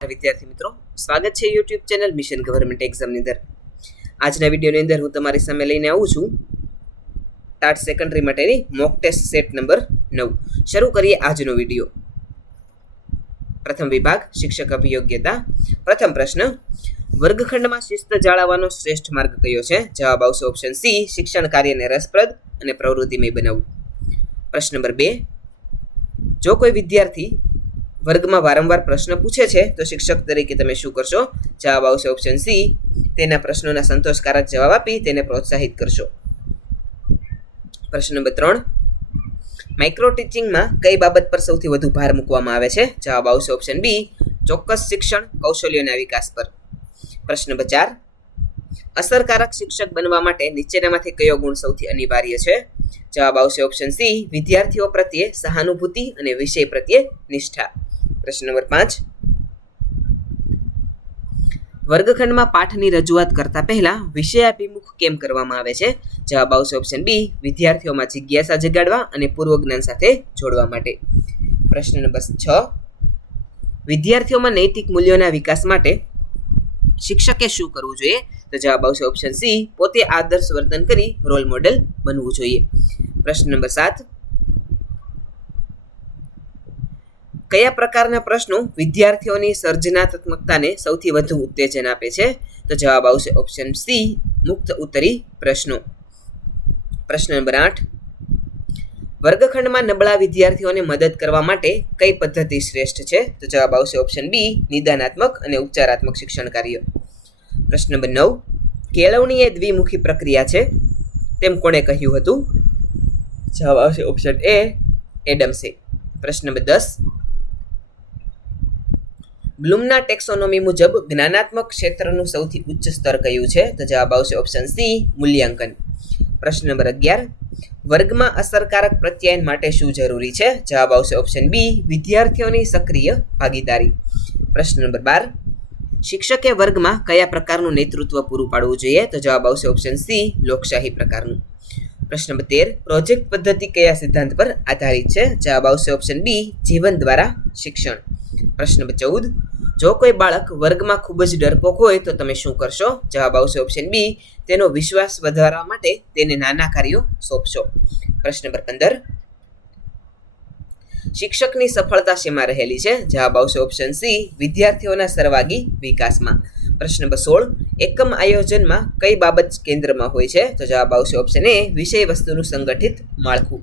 વિદ્યાર્થી મિત્રો, સ્વાગત છે યુટ્યુબ ચેનલ મિશન ગવર્મેન્ટ એક્ઝામની અંદર. આજના વિડીયોની અંદર હું તમારી સામે લઈને આવું છું ટાટ સેકન્ડરી માટેની મોક ટેસ્ટ સેટ નંબર 9. શરૂ કરીએ આજનો વિડીયો. પ્રથમ વિભાગ શિક્ષક અભિયોગ્યતા. પ્રથમ પ્રશ્ન, વર્ગખંડમાં શિસ્ત જાળવવાનો શ્રેષ્ઠ માર્ગ કયો છે? જવાબ આવશે ઓપ્શન સી, શિક્ષણ કાર્યને રસપ્રદ અને પ્રવૃત્તિમય બનાવવું. પ્રશ્ન નંબર 2, જો કોઈ વિદ્યાર્થી વર્ગમાં વારંવાર પ્રશ્ન પૂછે છે તો શિક્ષક તરીકે તમે શું કરશો? જવાબ આવશે ઓપ્શન સી, તેના પ્રશ્નોના સંતોષકારક જવાબ આપી તેને પ્રોત્સાહિત કરશો. પ્રશ્ન નંબર 3, માઇક્રો ટીચિંગમાં કઈ બાબત પર સૌથી વધુ ભાર મૂકવામાં આવે છે? જવાબ આવશે ઓપ્શન બી, ચોક્કસ શિક્ષણ કૌશલ્યોના વિકાસ પર. પ્રશ્ન નંબર 4, અસરકારક શિક્ષક બનવા માટે નીચેનામાંથી કયો ગુણ સૌથી અનિવાર્ય છે? જવાબ આવશે ઓપ્શન સી, વિદ્યાર્થીઓ પ્રત્યે સહાનુભૂતિ અને વિષય પ્રત્યે નિષ્ઠા. પ્રશ્ન નંબર 5, વર્ગખંડમાં પાઠની રજૂઆત કરતા પહેલા વિષયાભિમુખ કેમ કરવામાં આવે છે? જવાબ આવશે ઓપ્શન બી, વિદ્યાર્થીઓમાં જિજ્ઞાસા જગાડવા અને પૂર્વ જ્ઞાન સાથે જોડવા માટે. પ્રશ્ન નંબર 6, વિદ્યાર્થીઓમાં નૈતિક મૂલ્યોના વિકાસ માટે શિક્ષકે શું કરવું જોઈએ? તો જવાબ આવશે ઓપ્શન સી, પોતે આદર્શ વર્તન કરી રોલ મોડેલ બનવું જોઈએ. પ્રશ્ન નંબર 7, કયા પ્રકારના પ્રશ્નો વિદ્યાર્થીઓની સર્જનાત્મકતાને સૌથી વધુ ઉત્તેજન આપે છે? તો જવાબ આવશે ઓપ્શન સી, મુક્ત ઉત્તરી પ્રશ્નો. પ્રશ્ન નંબર 8, વર્ગખંડમાં નબળા વિદ્યાર્થીઓને મદદ કરવા માટે કઈ પદ્ધતિ શ્રેષ્ઠ છે? તો જવાબ આવશે ઓપ્શન બી, નિદાનાત્મક અને ઉપચારાત્મક શિક્ષણ કાર્ય. પ્રશ્ન નંબર 9, કેળવણી એ દ્વિમુખી પ્રક્રિયા છે તેમ કોણે કહ્યું હતું? જવાબ આવશે ઓપ્શન એ, એડમ્સે. પ્રશ્ન નંબર 10, બ્લૂમના ટેક્સોનોમી મુજબ જ્ઞાનાત્મક ક્ષેત્રનું સૌથી ઉચ્ચ સ્તર કયું છે? તો જવાબ આવશે ઓપ્શન સી, મૂલ્યાંકન. પ્રશ્ન નંબર 11, વર્ગમાં અસરકારક પ્રત્યાયન માટે શું જરૂરી છે? જવાબ આવશે ઓપ્શન બી, વિદ્યાર્થીઓની સક્રિય ભાગીદારી. પ્રશ્ન નંબર 12, શિક્ષકે વર્ગમાં કયા પ્રકારનું નેતૃત્વ પૂરું પાડવું જોઈએ? તો જવાબ આવશે ઓપ્શન સી, લોકશાહી પ્રકારનું. પ્રશ્ન નંબર 13, પ્રોજેક્ટ પદ્ધતિ કયા સિદ્ધાંત પર આધારિત છે? જવાબ આવશે ઓપ્શન બી, જીવન દ્વારા શિક્ષણ. પ્રશ્ન નંબર 14, જો કોઈ બાળક વર્ગમાં ખૂબ જ ડરપોક હોય તો તમે શું કરશો? જવાબ આવશે ઓપ્શન બી, તેનો વિશ્વાસ વધારવા માટે તેને નાના કાર્યો સોંપશો. પ્રશ્ન નંબર 15, શિક્ષકની સફળતા શેમાં રહેલી છે? જવાબ આવશે ઓપ્શન સી, વિદ્યાર્થીઓના સર્વાગી વિકાસમાં. પ્રશ્ન નંબર 16, એકમ આયોજનમાં કઈ બાબત કેન્દ્રમાં હોય છે? તો જવાબ આવશે ઓપ્શન એ, વિષય વસ્તુનું સંગઠિત માળખું.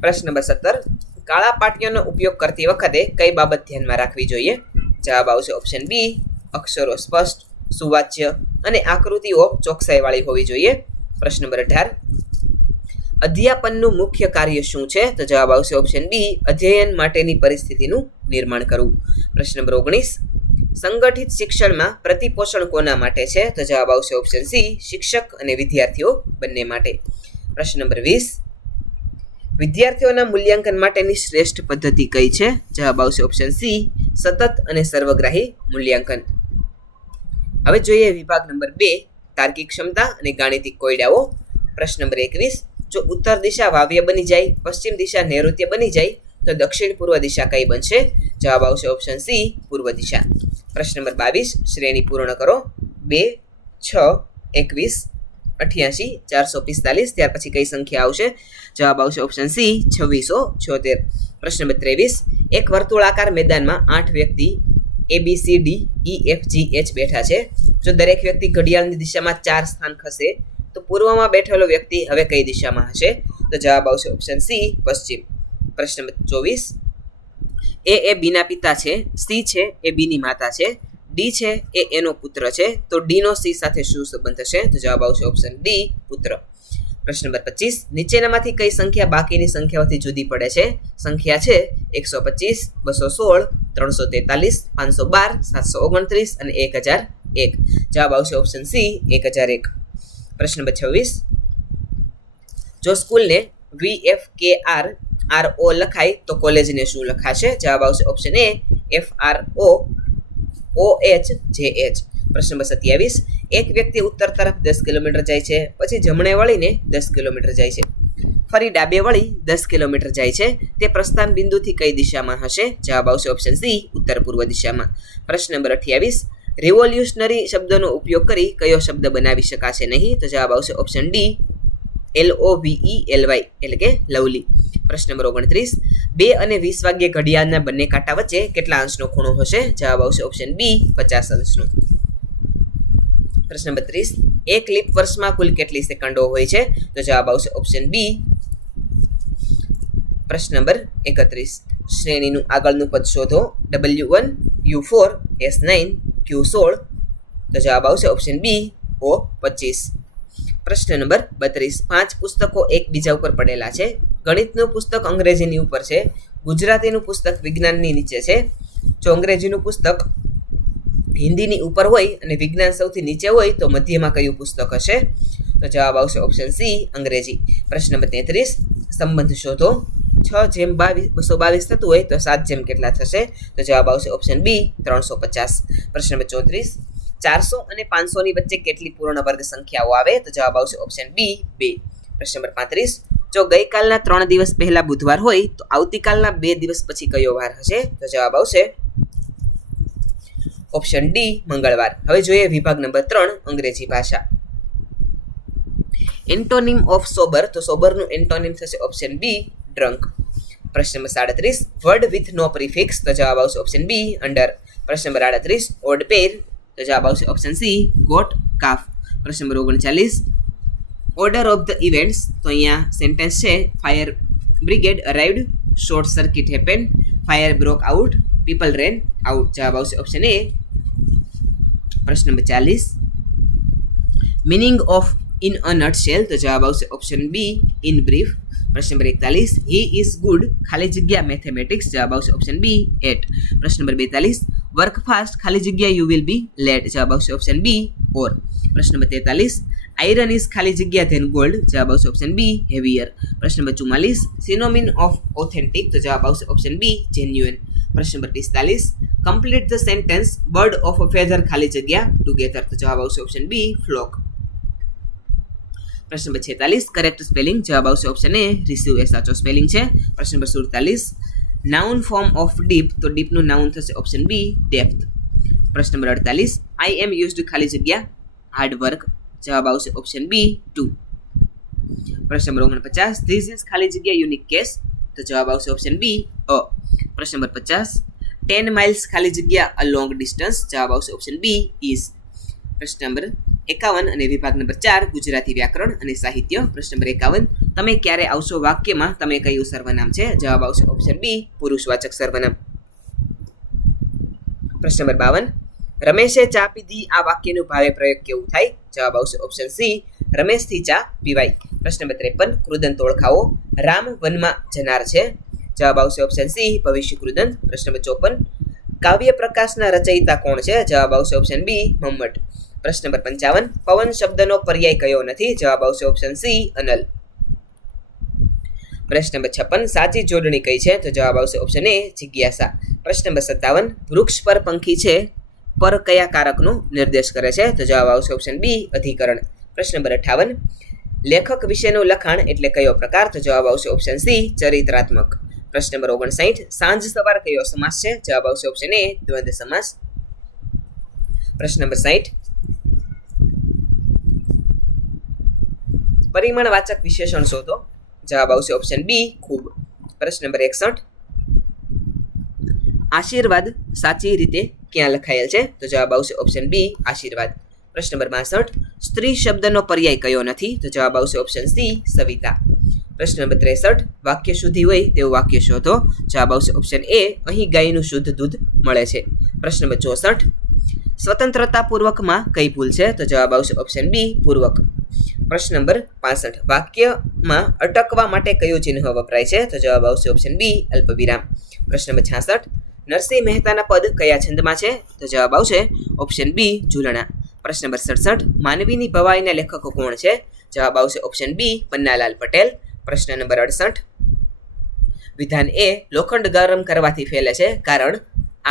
પ્રશ્ન નંબર 17, કાળા પાટિયાનો ઉપયોગ કરતી વખતે કઈ બાબત ધ્યાનમાં રાખવી જોઈએ? જવાબ આવશે ઓપ્શન બી, અક્ષરો સ્પષ્ટ, સુવાચ્ય અને આકૃતિઓ ચોકસાઈવાળી હોવી જોઈએ. પ્રશ્ન નંબર 18, અધ્યાપનનું મુખ્ય કાર્ય શું છે? તો જવાબ આવશે ઓપ્શન બી, અધ્યયન માટેની પરિસ્થિતિનું નિર્માણ કરવું. પ્રશ્ન નંબર 19, સંગઠિત શિક્ષણમાં પ્રતિપોષણ કોના માટે છે? તો જવાબ આવશે ઓપ્શન સી, શિક્ષક અને વિદ્યાર્થીઓ બંને માટે. પ્રશ્ન નંબર 20, વિદ્યાર્થીઓના મૂલ્યાંકન માટેની શ્રેષ્ઠ પદ્ધતિ કઈ છે? જવાબ આવશે ઓપ્શન સી, સતત અને સર્વગ્રાહી મૂલ્યાંકન. હવે જોઈએ વિભાગ નંબર 2, તાર્કિક ક્ષમતા અને ગાણિતિક કોયડાઓ. પ્રશ્ન નંબર 21, જો ઉત્તર દિશા વાવ્ય બની જાય, પશ્ચિમ દિશા નૈઋત્ય બની જાય તો દક્ષિણ પૂર્વ દિશા કઈ બનશે? જવાબ આવશે ઓપ્શન સી, પૂર્વ દિશા. પ્રશ્ન નંબર 22, શ્રેણી પૂર્ણ કરો. 2, 6, 21, 88, 445, ત્યાર પછી કઈ સંખ્યા આવશે? જવાબ આવશે ઓપ્શન સી, 2676. પ્રશ્ન નંબર 23, એક વર્તુળાકાર મેદાનમાં 8 વ્યક્તિ ABCDEFGH બેઠા છે. જો દરેક વ્યક્તિ ઘડિયાળની દિશામાં 4 સ્થાન ખસે તો પૂર્વમાં બેઠેલો વ્યક્તિ હવે કઈ દિશામાં હશે? તો જવાબ આવશે ઓપ્શન સી, પશ્ચિમ. પ્રશ્ન નંબર 24, એ બીના પિતા છે, સી છે એ બીની માતા છે, ડી છે એ એનો પુત્ર છે, તો ડીનો સી સાથે શું સંબંધ હશે? તો જવાબ આવશે ઓપ્શન ડી, પુત્ર. પ્રશ્ન નંબર 25, નીચેનામાંથી કઈ સંખ્યા બાકીની સંખ્યાઓથી જુદી પડે છે? સંખ્યા છે 125, 216, 343, 512, 729 અને 1001. જવાબ આવશે ઓપ્શન સી, 1001. પ્રશ્ન નંબર 26, જો સ્કૂલને VFKRO લખાય તો કોલેજને શું લખાશે? જવાબ આવશે ઓપ્શન એ, FROOHJH. પ્રશ્ન નંબર 27, એક વ્યક્તિ ઉત્તર તરફ 10 કિલોમીટર જાય છે, પછી જમણે વળીને 10 કિલોમીટર જાય છે, ફરી ડાબે વળી 10 કિલોમીટર જાય છે તે પ્રસ્થાન બિંદુથી કઈ દિશામાં હશે? જવાબ આવશે ઓપ્શન સી, ઉત્તર પૂર્વ દિશામાં. પ્રશ્ન નંબર 28, રિવોલ્યુશનરી શબ્દનો ઉપયોગ કરી કયો શબ્દ બનાવી શકાશે નહીં? તો જવાબ આવશે ઓપ્શન ડી, LOVELY એટલે કે લવલી. પ્રશ્ન નંબર 29, 2 અને 20 વાગ્યે ઘડિયાળના બંને કાંટા વચ્ચે કેટલા અંશનો ખૂણો હશે? જવાબ આવશે ઓપ્શન બી, 50 અંશનો. પ્રશ્ન નંબર 30, એક લીપ વર્ષમાં કુલ કેટલી સેકન્ડો હોય છે? તો જવાબ આવશે ઓપ્શન બી. પ્રશ્ન નંબર 31, શ્રેણીનું આગળનું પદ શોધો. W1 U4 S9 Q16. તો જવાબ આવશે ઓપ્શન બી, O25. પ્રશ્ન નંબર 32, 5 પુસ્તકો એકબીજા ઉપર પડેલા છે. ગણિતનું પુસ્તક અંગ્રેજીની ઉપર છે, ગુજરાતીનું પુસ્તક વિજ્ઞાનની નીચે છે. જો અંગ્રેજીનું પુસ્તક હિન્દીની ઉપર હોય અને વિજ્ઞાન સૌથી નીચે હોય તો મધ્યમાં કયું પુસ્તક હશે? તો જવાબ આવશે ઓપ્શન સી, અંગ્રેજી. પ્રશ્ન નંબર 33, સંબંધ શોધો. 6:222 થતું હોય તો 7 કેટલા થશે? તો જવાબ આવશે ઓપ્શન બી, 350. પ્રશ્ન નંબર 34, 400 અને 500 ની વચ્ચે કેટલી પૂર્ણ વર્ગ સંખ્યાઓ આવે? તો જવાબ આવશે ઓપ્શન બી, 2. પ્રશ્ન નંબર 35, જો ગઈકાલના 3 દિવસ પહેલા બુધવાર હોય તો આવતીકાલના 2 દિવસ પછી કયો વાર હશે? તો જવાબ આવશે ઓપ્શન ડી, મંગળવાર. હવે જોઈએ વિભાગ નંબર 3, અંગ્રેજી ભાષા. Antonym of sober. તો સોબરનું એન્ટોનિમ થશે ઓપ્શન બી, ડ્રંક. પ્રશ્ન number 37, word with no prefix. તો જવાબ આવશે ઓપ્શન બી, અંડર. પ્રશ્ન નંબર 38, ઓડ પેર. તો જવાબ આવશે ઓપ્શન સી, ગોટ, કાફ. પ્રશ્ન number 39, order of the events. તો અહીંયા સેન્ટેન્સ છે, fire brigade arrived, short circuit happen, fire broke out, people ran out. જવાબ આવશે ઓપ્શન એ. પ્રશ્ન number 40, meaning of in a nutshell. તો જવાબ આવશે ઓપ્શન બી, ઇન બ્રીફ. પ્રશ્ન નંબર 41, હી ઇઝ ગુડ ખાલી જગ્યા મેથેમેટિક્સ. જવાબ આવશે ઓપ્શન બી, 8. પ્રશ્ન નંબર 42, વર્ક ફાસ્ટ ખાલી જગ્યા યુ વિલ બી લેટ. જવાબ આવશે ઓપ્શન બી, ઓર. પ્રશ્ન નંબર 43, આયરન ઇઝ ખાલી જગ્યા ધેન ગોલ્ડ. જવાબ આવશે ઓપ્શન બી, હેવિયર. પ્રશ્ન નંબર 44, સિનોમિન ઓફ ઓથેન્ટિક. તો જવાબ આવશે ઓપ્શન બી, જેન્યુઅન. પ્રશ્ન નંબર 45, complete the sentence bird of a feather ખાલી જગ્યા ટુગેધર. તો જવાબ આવશે ઓપ્શન બી, ફ્લોક. પ્રશ્ન નંબર 46, કરેક્ટ સ્પેલિંગ. જવાબ આવશે ઓપ્શન એ, રિસીવ એ સાચો સ્પેલિંગ છે. પ્રશ્ન નંબર 47, નાઉન ફોર્મ ઓફ ડીપ. તો ડીપનું નાઉન થશે ઓપ્શન બી, ડેપ્થ. પ્રશ્ન નંબર 48, આઈ એમ યુઝડ ખાલી જગ્યા હાર્ડ વર્ક. જવાબ આવશે ઓપ્શન બી, 2. પ્રશ્ન નંબર 49, ધીસ ઇઝ ખાલી જગ્યા યુનિક કેસ. તો જવાબ આવશે ઓપ્શન બી, અ. પ્રશ્ન નંબર 50, 10 માઇલ્સ ખાલી જગ્યા અ લોંગ ડિસ્ટન્સ. જવાબ આવશે ઓપ્શન બી, ઇઝ. પ્રશ્ન નંબર 51 અને વિભાગ નંબર 4, ગુજરાતી વ્યાકરણ અને સાહિત્ય. પ્રશ્ન નંબર 51, તમે ક્યારે આવશો વાક્યમાં તમે કયું સર્વનામ છે? જવાબ આવશે ઓપ્શન બી, પુરુષવાચક સર્વનામ. પ્રશ્ન નંબર 52, રમેશે ચા પીધી આ વાક્યનું ભાવે પ્રયોગ કેવું થાય? જવાબ આવશે ઓપ્શન સી, રમેશથી ચા પીવાય. પ્રશ્ન નંબર 53, કૃદંત ઓળખાવો. રામ વનમાં જનાર છે. જવાબ આવશે ઓપ્શન સી, ભવિષ્ય કૃદંત. પ્રશ્ન નંબર 54, કાવ્ય પ્રકાશના રચયિતા કોણ છે? જવાબ આવશે ઓપ્શન બી, મમ્મટ. પ્રશ્ન નંબર 55, પવન શબ્દનો પર્યાય કયો નથી? જવાબ આવશે ઓપ્શન સી, અનલ. પ્રશ્ન નંબર 56, સાચી જોડણી કઈ છે? તો જવાબ આવશે ઓપ્શન એ, જિજ્ઞાસા. પ્રશ્ન નંબર 57, વૃક્ષ પર પંખી છે પર કયા કારકનો નિર્દેશ કરે છે? તો જવાબ આવશે ઓપ્શન બી, અધિકરણ. પ્રશ્ન નંબર 58, લેખક વિશેનું લખાણ એટલે કયો પ્રકાર? તો જવાબ આવશે ઓપ્શન સી, ચરિત્રાત્મક. પ્રશ્ન નંબર 59, સાંજ સવાર કયો સમાસ છે? જવાબ આવશે ઓપ્શન એ, દ્વંદ્વ સમાસ. પ્રશ્ન નંબર 60, પરિમાણવાચક વિશેષણ શોધો. જવાબ આવશે ઓપ્શન બી, ખૂબ. પ્રશ્ન નંબર 61, આશીર્વાદ સાચી રીતે ક્યાં લખાયેલ છે? તો જવાબ આવશે ઓપ્શન બી, આશીર્વાદ. પ્રશ્ન નંબર 62, સ્ત્રી શબ્દનો પર્યાય કયો નથી? તો જવાબ આવશે ઓપ્શન સી, સવિતા. પ્રશ્ન નંબર 63, વાક્ય શુદ્ધિ હોય તેવું વાક્ય શોધો. જવાબ આવશે ઓપ્શન એ, અહીં ગાયનું શુદ્ધ દૂધ મળે છે. પ્રશ્ન નંબર 64, સ્વતંત્રતાપૂર્વકમાં કઈ ભૂલ છે? તો જવાબ આવશે ઓપ્શન બી, પૂર્વક. પ્રશ્ન નંબર 65, વાક્યમાં અટકવા માટે કયું ચિહ્ન વપરાય છે? તો જવાબ આવશે ઓપ્શન બી, અલ્પવિરામ. પ્રશ્ન નંબર 66, નરસિંહ મહેતાના પદ કયા છંદમાં છે? તો જવાબ આવશે ઓપ્શન બી, ઝૂલણા. પ્રશ્ન નંબર 67, માનવીની ભવાઈના લેખકો કોણ છે? જવાબ આવશે ઓપ્શન બી, પન્નાલાલ પટેલ. પ્રશ્ન નંબર 68, વિધાન એ, લોખંડ ગરમ કરવાથી ફેલે છે કારણ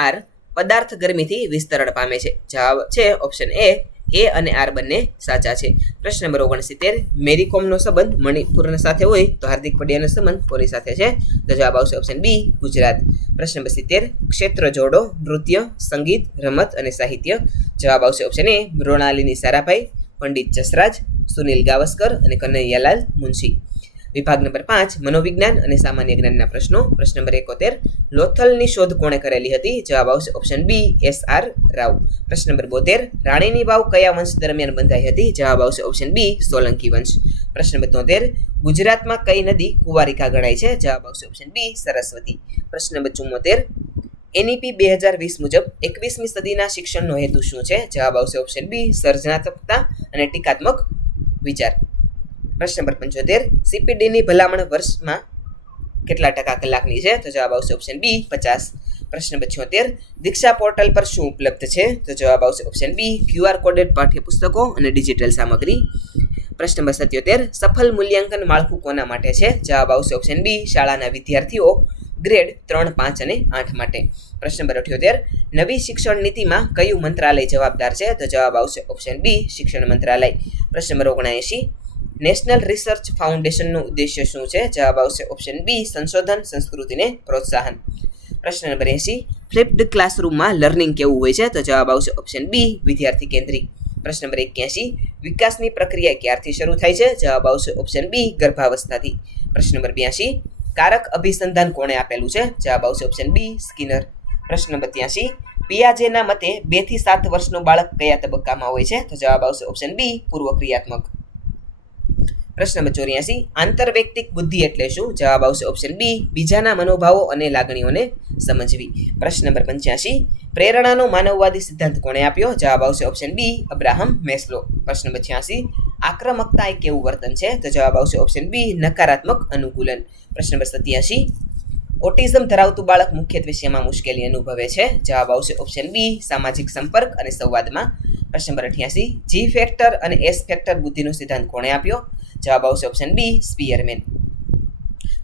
આર, પદાર્થ ગરમીથી વિસ્તરણ પામે છે. જવાબ છે ઓપ્શન એ, એ અને આર બંને સાચા છે. પ્રશ્ન નંબર 69, મેરી કોમનો સંબંધ મણિપુર સાથે હોય તો હાર્દિક પંડ્યાનો સંબંધ કોની સાથે છે? તો જવાબ આવશે ઓપ્શન બી, ગુજરાત. પ્રશ્ન નંબર 70, ક્ષેત્ર જોડો નૃત્ય, સંગીત, રમત અને સાહિત્ય. જવાબ આવશે ઓપ્શન એ, મૃણાલિની સારાભાઈ, પંડિત જસરાજ, સુનિલ ગાવસ્કર અને કનૈયાલાલ મુનશી. વિભાગ નંબર 5, મનોવિજ્ઞાન અને સામાન્ય જ્ઞાનના પ્રશ્નો. પ્રશ્ન નંબર 71, લોથલની શોધ કોણે કરેલી હતી? જવાબ આવશે ઓપ્શન બી, SR રાવ. પ્રશ્ન નંબર 72, રાણીની વાવ કયા વંશ દરમિયાન બંધાઈ હતી? જવાબ આવશે ઓપ્શન બી, સોલંકી વંશ. પ્રશ્ન નંબર 73, ગુજરાતમાં કઈ નદી કુંવારિકા ગણાય છે? જવાબ આવશે ઓપ્શન બી, સરસ્વતી. પ્રશ્ન નંબર 74, NEP 2020 મુજબ 21મી સદીના શિક્ષણનો હેતુ શું છે? જવાબ આવશે ઓપ્શન બી, સર્જનાત્મકતા અને ટીકાત્મક વિચાર. પ્રશ્ન નંબર 75, CPDની ભલામણ વર્ષમાં કેટલા ટકા કલાકની છે? તો જવાબ આવશે ઓપ્શન બી, 50. પ્રશ્ન નંબર 76, દીક્ષા પોર્ટલ પર શું ઉપલબ્ધ છે? તો જવાબ આવશે ઓપ્શન બી, QR કોડેડ પાઠ્યપુસ્તકો અને ડિજિટલ સામગ્રી. પ્રશ્ન નંબર 77, સફળ મૂલ્યાંકન માળખું કોના માટે છે? જવાબ આવશે ઓપ્શન બી, શાળાના વિદ્યાર્થીઓ ગ્રેડ 3, 5 અને 8 માટે. પ્રશ્ન નંબર 78, નવી શિક્ષણ નીતિમાં કયું મંત્રાલય જવાબદાર છે? તો જવાબ આવશે ઓપ્શન બી, શિક્ષણ મંત્રાલય. પ્રશ્ન નંબર 79, નેશનલ રિસર્ચ ફાઉન્ડેશનનું ઉદ્દેશ્ય શું છે? જવાબ આવશે ઓપ્શન બી, સંશોધન સંસ્કૃતિને પ્રોત્સાહન. પ્રશ્ન નંબર 80, ફ્લિપ્ડ ક્લાસરૂમમાં લર્નિંગ કેવું હોય છે? તો જવાબ આવશે ઓપ્શન બી, વિદ્યાર્થી કેન્દ્રી. પ્રશ્ન નંબર 81, વિકાસની પ્રક્રિયા ક્યારથી શરૂ થાય છે? જવાબ આવશે ઓપ્શન બી, ગર્ભાવસ્થાથી. પ્રશ્ન નંબર 82, કારક અભિસંધાન કોણે આપેલું છે? જવાબ આવશે ઓપ્શન બી, સ્કિનર. પ્રશ્ન નંબર 83, પિયાજેના મતે 2 થી 7 વર્ષનો બાળક કયા તબક્કામાં હોય છે? તો જવાબ આવશે ઓપ્શન બી, પૂર્વ ક્રિયાત્મક. પ્રશ્ન નંબર 84, આંતરવૈયક્તિક બુદ્ધિ એટલે શું? જવાબ આવશે ઓપ્શન બી, બીજાના મનોભાવો અને લાગણીઓને સમજવી. પ્રશ્ન નંબર 85, પ્રેરણાનો માનવવાદી સિદ્ધાંત કોણે આપ્યો? જવાબ આવશે ઓપ્શન બી, અબ્રાહમ મેસ્લો. પ્રશ્ન નંબર 86, આક્રમકતા એ કેવું વર્તન છે? તો જવાબ આવશે ઓપ્શન બી, નકારાત્મક અનુકૂલન. પ્રશ્ન નંબર 87, ઓટિઝમ ધરાવતું બાળક મુખ્યત્વે શેમાં મુશ્કેલી અનુભવે છે? જવાબ આવશે ઓપ્શન બી, સામાજિક સંપર્ક અને સંવાદમાં. પ્રશ્ન નંબર 88, જી ફેક્ટર અને એસ ફેક્ટર બુદ્ધિનો સિદ્ધાંત કોણે આપ્યો? જવાબ આવશે ઓપ્શન બી, સ્પિયરમેન.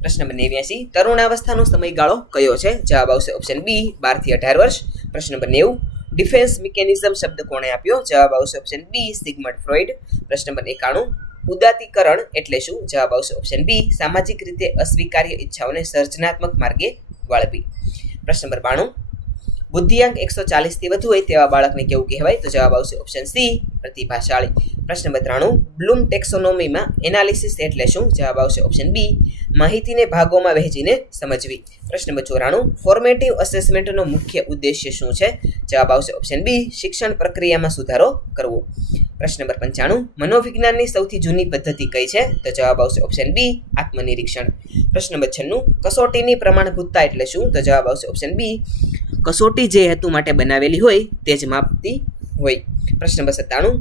પ્રશ્ન નંબર 89, તરુણાવસ્થાનો સમયગાળો કયો છે? જવાબ આવશે ઓપ્શન બી, 12 થી 18 વર્ષ. પ્રશ્ન નંબર 90, ડિફેન્સ મિકેનિઝમ શબ્દ કોણે આપ્યો? જવાબ આવશે ઓપ્શન બી, સિગ્મન્ડ ફ્રોઈડ. પ્રશ્ન નંબર 91, ઉદાત્તીકરણ એટલે શું? જવાબ આવશે ઓપ્શન બી, સામાજિક રીતે અસ્વીકાર્ય ઈચ્છાઓને સર્જનાત્મક માર્ગે વાળવી. પ્રશ્ન નંબર 92, બુદ્ધિઆંક 140 થી વધુ હોય તેવા બાળકને કેવું કહેવાય? તો જવાબ આવશે ઓપ્શન સી, પ્રતિભાશાળી. પ્રશ્ન નંબર 93, બ્લૂમ ટેક્સોનોમીમાં એનાલિસિસ એટલે શું? જવાબ આવશે ઓપ્શન બી, માહિતીને ભાગોમાં વહેંચીને સમજવી. પ્રશ્ન નંબર 94, ફોર્મેટિવ અસેસમેન્ટનો મુખ્ય ઉદ્દેશ્ય શું છે? જવાબ આવશે ઓપ્શન બી, શિક્ષણ પ્રક્રિયામાં સુધારો કરવો. પ્રશ્ન નંબર 95, મનોવિજ્ઞાનની સૌથી જૂની પદ્ધતિ કઈ છે? તો જવાબ આવશે ઓપ્શન બી, આત્મનિરીક્ષણ. પ્રશ્ન નંબર 96, કસોટીની પ્રમાણભૂતતા એટલે શું? તો જવાબ આવશે ઓપ્શન બી, કસોટી જે હેતુ માટે બનાવેલી હોય તે જ માપતી હોય. પ્રશ્ન નંબર 97,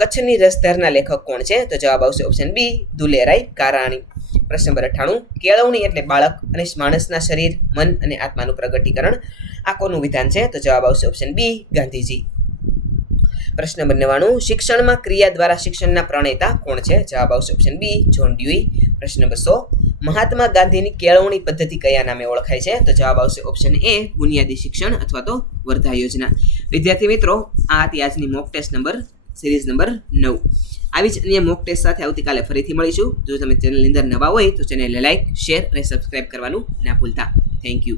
કચ્છની રસધારના લેખક કોણ છે? તો જવાબ આવશે ઓપ્શન બી, દુલેરાય કારાણી. પ્રશ્ન નંબર 98, કેળવણી એટલે બાળક અને માણસના શરીર, મન અને આત્માનું પ્રગટીકરણ. આ કોનું વિધાન છે? તો જવાબ આવશે ઓપ્શન બી, ગાંધીજી. પ્રશ્ન નંબર 99, શિક્ષણમાં ક્રિયા દ્વારા શિક્ષણના પ્રણેતા કોણ છે? જવાબ આવશે ઓપ્શન બી, જ્હોન ડ્યુઈ. પ્રશ્ન નંબર 100, મહાત્મા ગાંધીની કેળવણી પદ્ધતિ કયા નામે ઓળખાય છે? તો જવાબ આવશે ઓપ્શન એ, બુનિયાદી શિક્ષણ અથવા તો વર્ધા યોજના. વિદ્યાર્થી મિત્રો, આ હતી આજની mock test number series number 9. આવી જ અન્ય મોક ટેસ્ટ સાથે આવતીકાલે ફરીથી મળીશું. જો તમે ચેનલની અંદર નવા હોય તો ચેનલને લાઇક, શેર અને સબસ્ક્રાઇબ કરવાનું ના ભૂલતા. Thank you.